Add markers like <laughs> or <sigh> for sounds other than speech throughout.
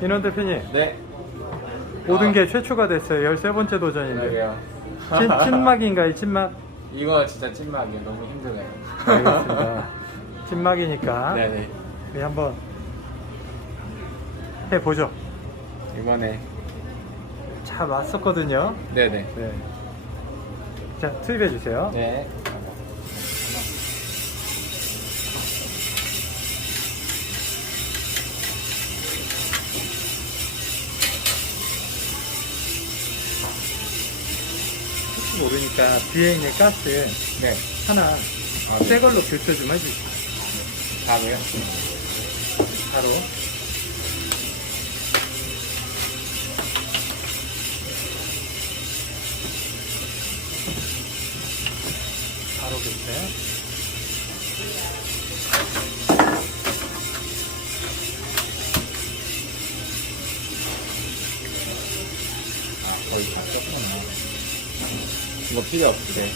인원 대표님 네. 모든 아. 게 최초가 됐어요. 13번째 도전인데. 그러게요. 찐, 찐막인가요? 찐막? 이거 진짜 찐막이에요. 너무 힘들어요. 알겠습니다. 찐막이니까 네네. 우리 한번 해보죠. 이번에. 잘 왔었거든요. 네네. 네. 자, 투입해 주세요. 네. 혹시 모르니까 뒤에 있는 가스 네. 하나 아, 새 네. 걸로 교체 좀 해주시죠. 다음에요. 바로. 바로 필요 없으래.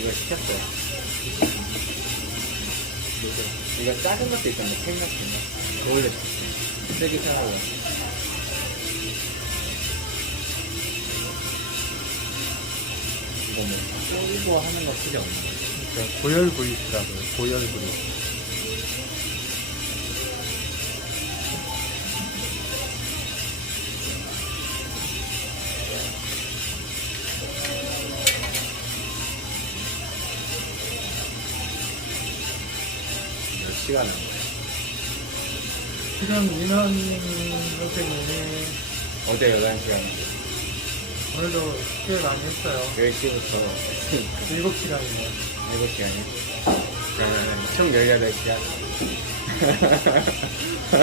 이거 시켰어요. 이거, 작은 것도 같은 거. 원래 쓰기 편하고. 쏠고 하는 거 필요 없나? 그러니까 고열 브리스라고요. 고열 브리스. 몇 시간 한 거야? 지금 민원 선생님이 어제 11시간 오늘도 꽤 많이 했어요. 10시부터 7시간이네요. 7시간이요? 그러면 총 18시간?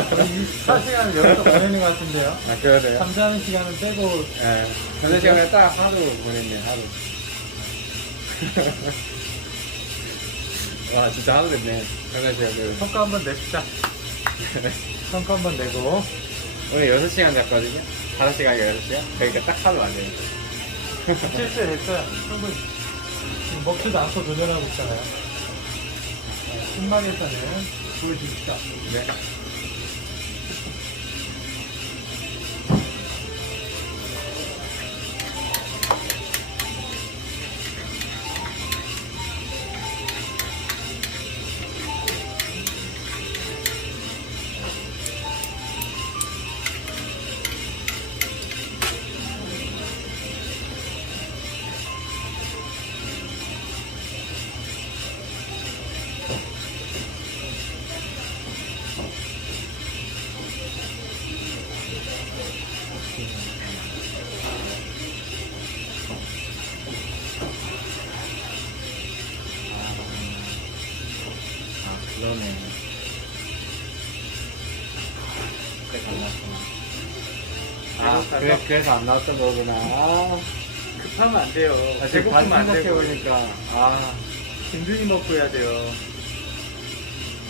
거의 24시간을 여기서 보내는 것 같은데요. 아, 그러세요? 잠자는 시간은 빼고 예. 전에 시간에 딱 하루 보냈네, 하루. 와, 진짜 하루 됐네. 전에 시간에. 성과 한번 냅시다. 성과 한번 내고 오늘 6시간 잤거든요? 5시간이가 6시간? 그러니까 딱 하루 맞아요. 실제 됐어요. 충분히 먹지도 않고 도전하고 있잖아요. 신박에서는 보여주십시오. 네. 그래, 그래서 안 나왔던 거구나. 아, 급하면 안 돼요. 아 지금 배고프면 안 되고 생각해보니까. 아, 든든히 먹고 해야 돼요.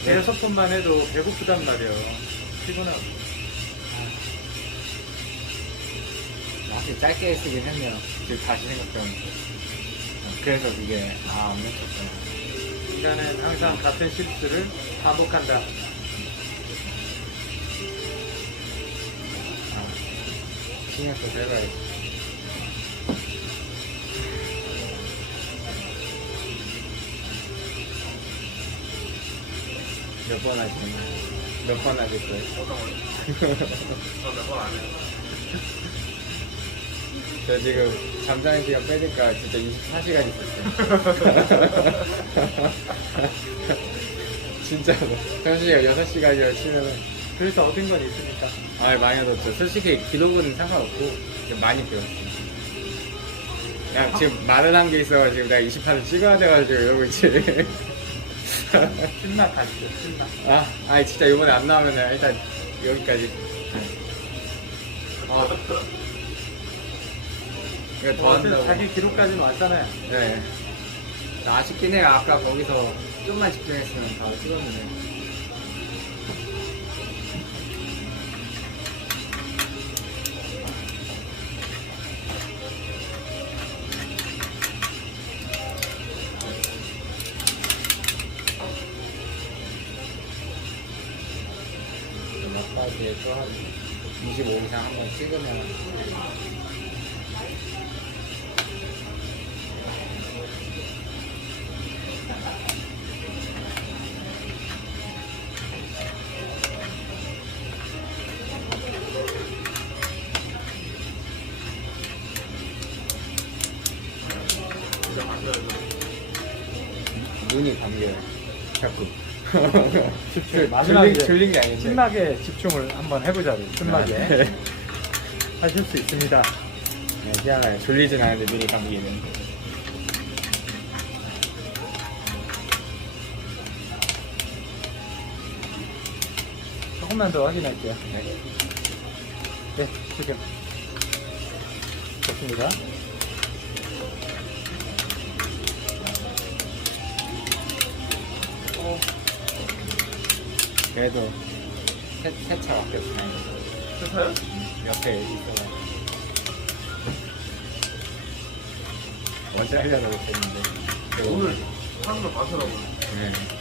대여섯 번만 해도 배고프단 말이에요. 피곤하고. 사실 짧게 쓰긴 했네요. 지금 다시 생각해보니까. 아, 그래서 이게, 아, 안 맺혔구나. 인간은 항상 같은 실수를 반복한다. 500 dólares. Yo puedo la tienda. Yo puedo la tienda. 저 지금 잠자는 시간 빼니까 진짜 24시간 있었어요. 진짜로. 평소에 6시간이라 치면은. 그래서 얻은 건 있으니까. 아 많이 얻었죠. 솔직히 기록은 상관없고, 그냥 많이 배웠어요. 그냥 지금 말은 한게 있어가지고 내가 28을 찍어야 돼가지고 이러고 있지. 신나 가시죠, 신나. <laughs> 아, 아니 진짜 이번에 안 나오면 일단 여기까지. 아, 이거 더 어쨌든 한다고. 자기 기록까지는 왔잖아요. 네. 아쉽긴 해요. 아까 거기서 좀만 집중했으면 바로 찍었는데. 찍으면 눈이 감겨요. 자꾸. 집중. <laughs> 마지막에 졸린, 졸린 게 아니죠. 신나게 집중을 한번 해보자고요. 신나게 네. 하실 수 있습니다. 네, 희한해요. 졸리진 않은데 눈이 감기는. 조금만 더 확인할게요. 네. 네, 지금 좋습니다. 그래도 세, 세차 맡겨서 다 옆에 있어가지고. 어제 하려고 했는데. 오늘 하는 걸 많더라고요. 네.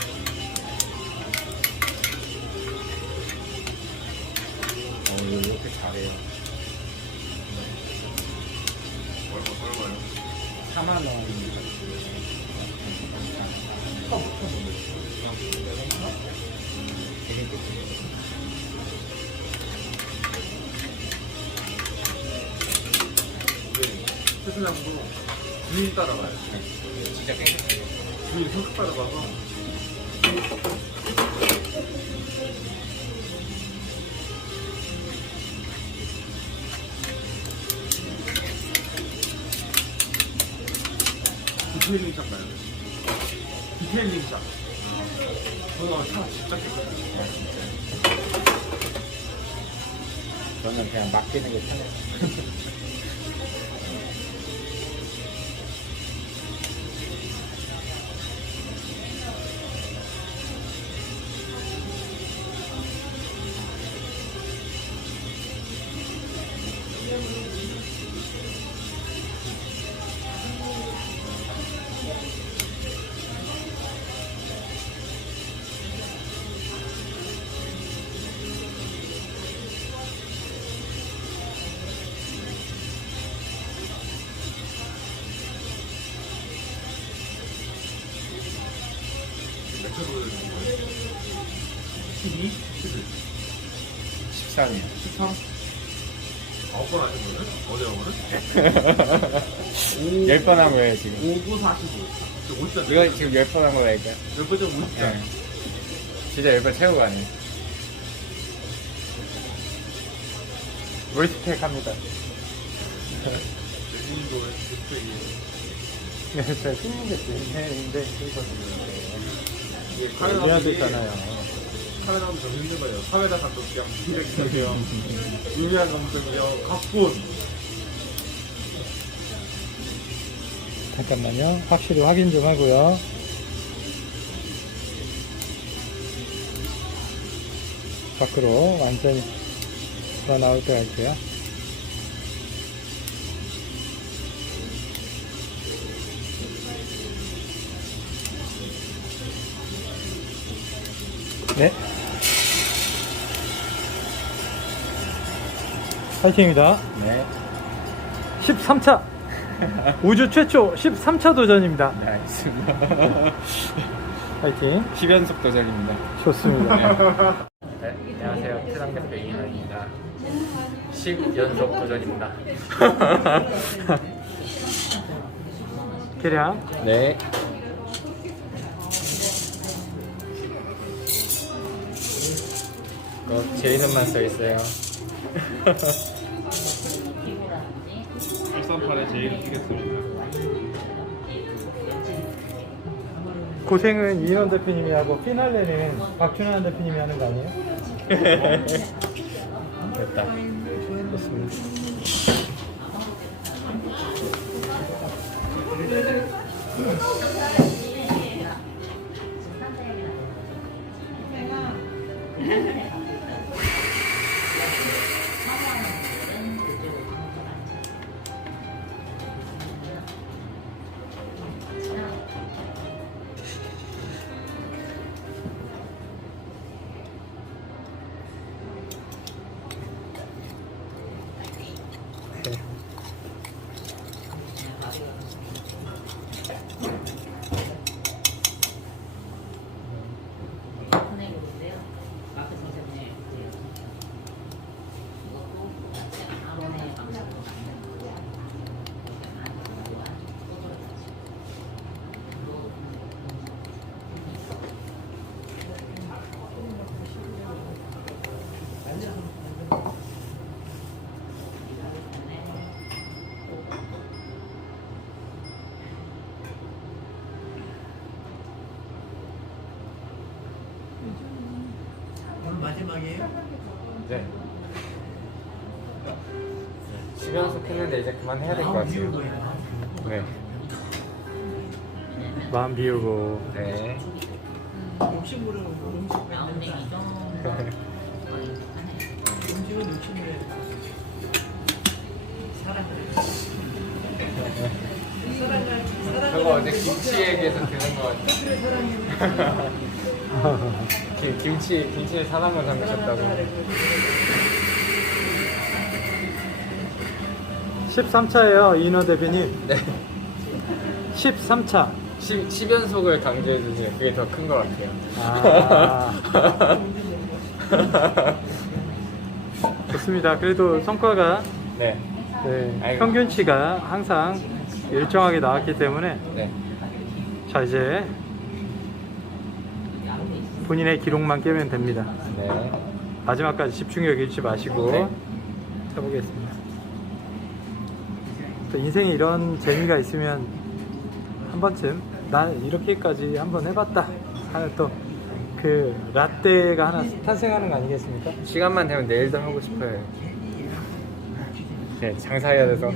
세수장도 주인 따라가요. 네. 진짜 깨끗해요. 주인 성격 따라가서 디테일링 샵 가요. 디테일링 샵. 거기가 차 진짜 깨끗해요. 저는 그냥 맡기는 게 편해요. <laughs> 12? 11? 13이요. 오늘? 10번 한 거예요, 지금. 5, 9, 45. 50단. 이거 지금 10번 한 거라니까. 몇 번째 50단. 네. 진짜 10번 채우고 가네. 월스텍 합니다. 내년도 디스플레이. 네, 제가 20개 때문에인데 이거 이게 해야 카메라 힘든 거예요. 카메라 감독이랑 디렉터요. 유미한 감독이요. 각본. 잠깐만요. 확실히 확인 좀 하고요. 밖으로 완전히 돌아 나올 때 할게요. 네. 파이팅입니다. 네. 13차. 우주 최초 13차 도전입니다. 네, 알겠습니다. 파이팅. 10연속 도전입니다. 좋습니다. 네, 안녕하세요. 태상 대표 이인환입니다. 10연속 도전입니다. <laughs> 계량. 네. 어, 제 이름만 써 있어요. <laughs> 138에 제일 뛰겠습니다. 고생은 이인원 대표님이 하고 피날레는 박준환 대표님이 하는 거 아니에요? <laughs> 됐다. 좋습니다. 했는데 이제 그만 해야 될 것 같아요. 네. 마음 비우고 네. 비우고. 욕심으로 음식 뺏는다. 음식은 욕심으로 해. 사랑을. 사랑을. 사랑을. 저거 어제 김치 얘기해서 들은 것 같아요. <laughs> 김, 김치, 김치에 사람을 담그셨다고. 13차예요 이인호 대표님 네. 13차 10, 10연속을 강조해 주세요. 그게 더 큰 것 같아요. 아. <laughs> 좋습니다 그래도 성과가 네. 네. 평균치가 항상 일정하게 나왔기 때문에 네. 자 이제 본인의 기록만 깨면 됩니다 네. 마지막까지 집중력 잃지 마시고 네. 해보겠습니다. 또 인생에 이런 재미가 있으면 한 번쯤 난 이렇게까지 한번 해봤다 하는 또 그 라떼가 하나 탄생하는 거 아니겠습니까? 시간만 되면 내일도 하고 싶어요. 네, 장사해야 돼서.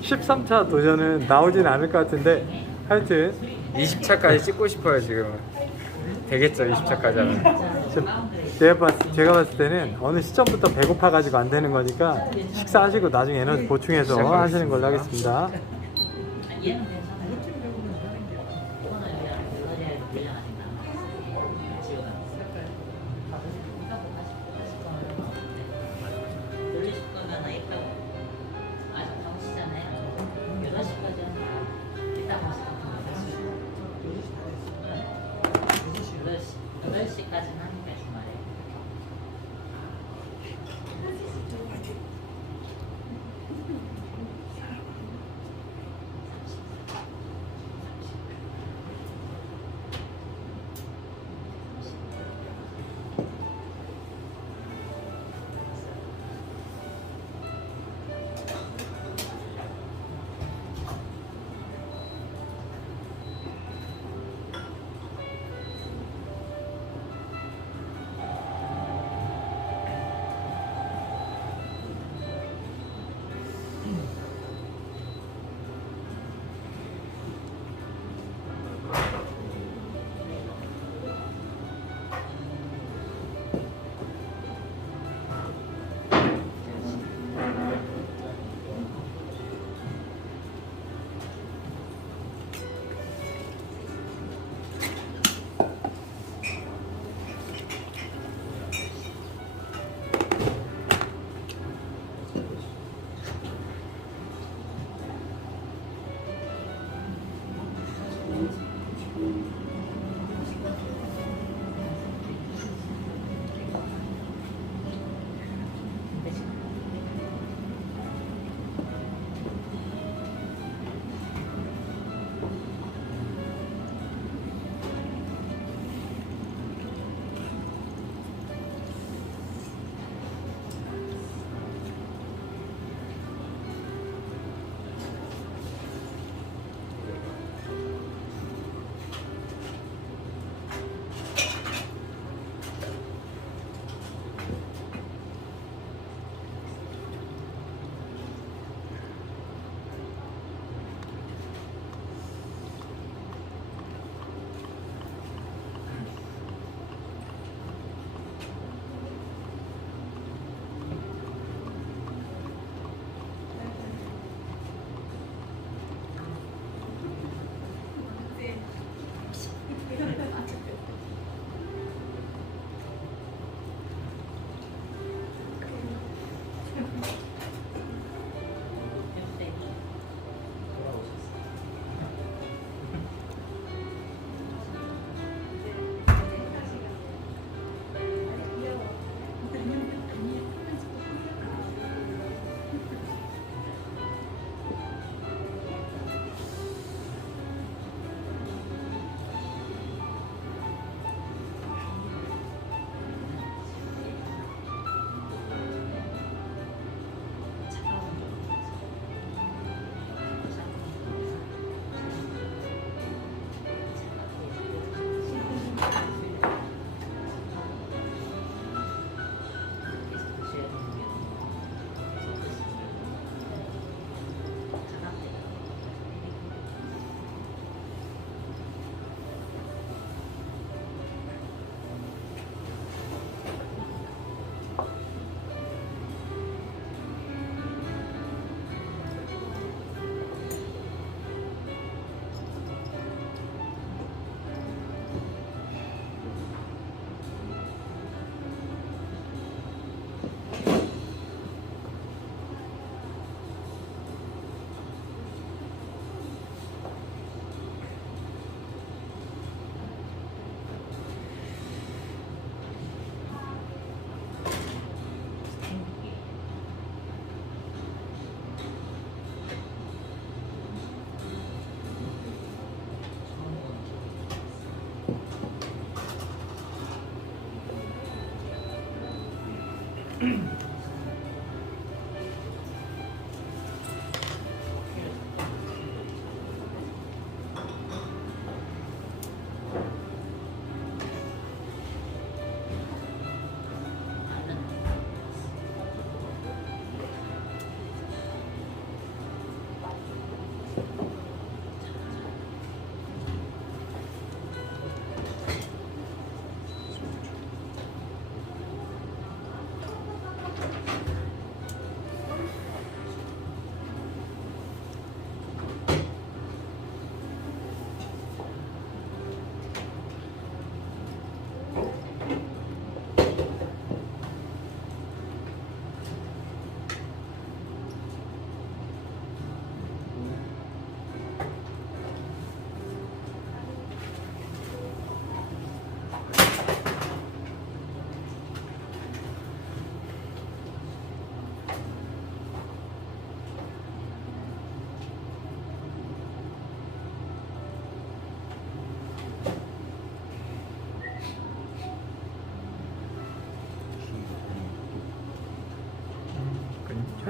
13차 도전은 나오진 않을 것 같은데 하여튼 20차까지 찍고 싶어요, 지금은. 되겠죠, 20차까지 하면. 저- 제가, 봤, 제가 봤을 때는 어느 시점부터 배고파가지고 안 되는 거니까 식사하시고 나중에 에너지 보충해서. 하시는 걸로 하겠습니다.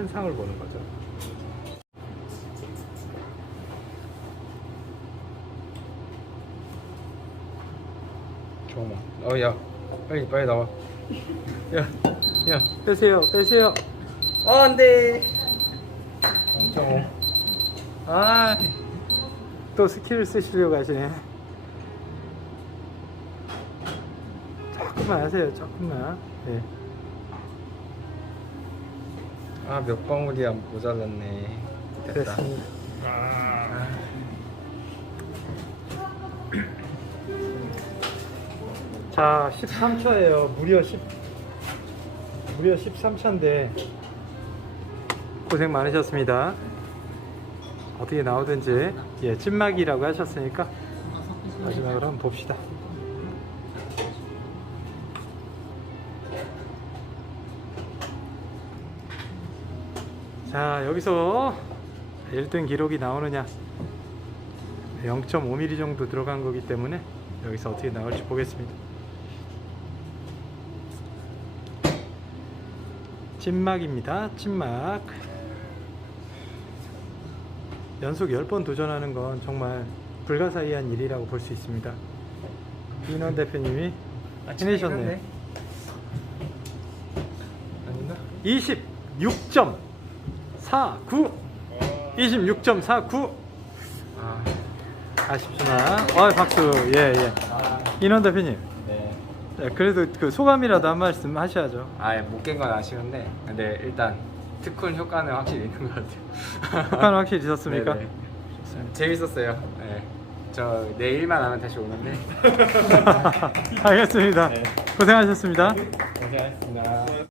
현상을 보는 거죠. 좋아. 어, 야, 빨리 빨리 나와. 야, 야, 빼세요, 빼세요. 어, 안 돼. 엄청. 아, 또 스킬을 쓰시려고 하시네. 조금만 하세요, 조금만. 예. 아, 몇 방울이 안 모자랐네. 됐다. 됐습니다. 자, 13초예요. 무려 10 무려 13초인데 고생 많으셨습니다. 어떻게 나오든지 예, 찐막이라고 하셨으니까 마지막으로 한번 봅시다. 자, 여기서 1등 기록이 나오느냐 0.5mm 정도 들어간 거기 때문에 여기서 어떻게 나올지 보겠습니다. 찐막입니다. 찐막. 연속 10번 도전하는 건 정말 불가사의한 일이라고 볼 수 있습니다. 이인원 대표님이 해내셨네요. 아닌가? 26.49 26.49 아, 아쉽지만 어 박수 예예 아, 인원 대표님 네. 네, 그래도 그 소감이라도 한 말씀 하셔야죠 아, 못깬 건 아쉬운데, 근데 일단 특훈 효과는 확실히 있는 것 같아요. 효과는 확실히 있었습니까? 네네. 재밌었어요. 네. 저 내일만 하면 다시 오는데. <laughs> 알겠습니다 네. 고생하셨습니다 고생하셨습니다.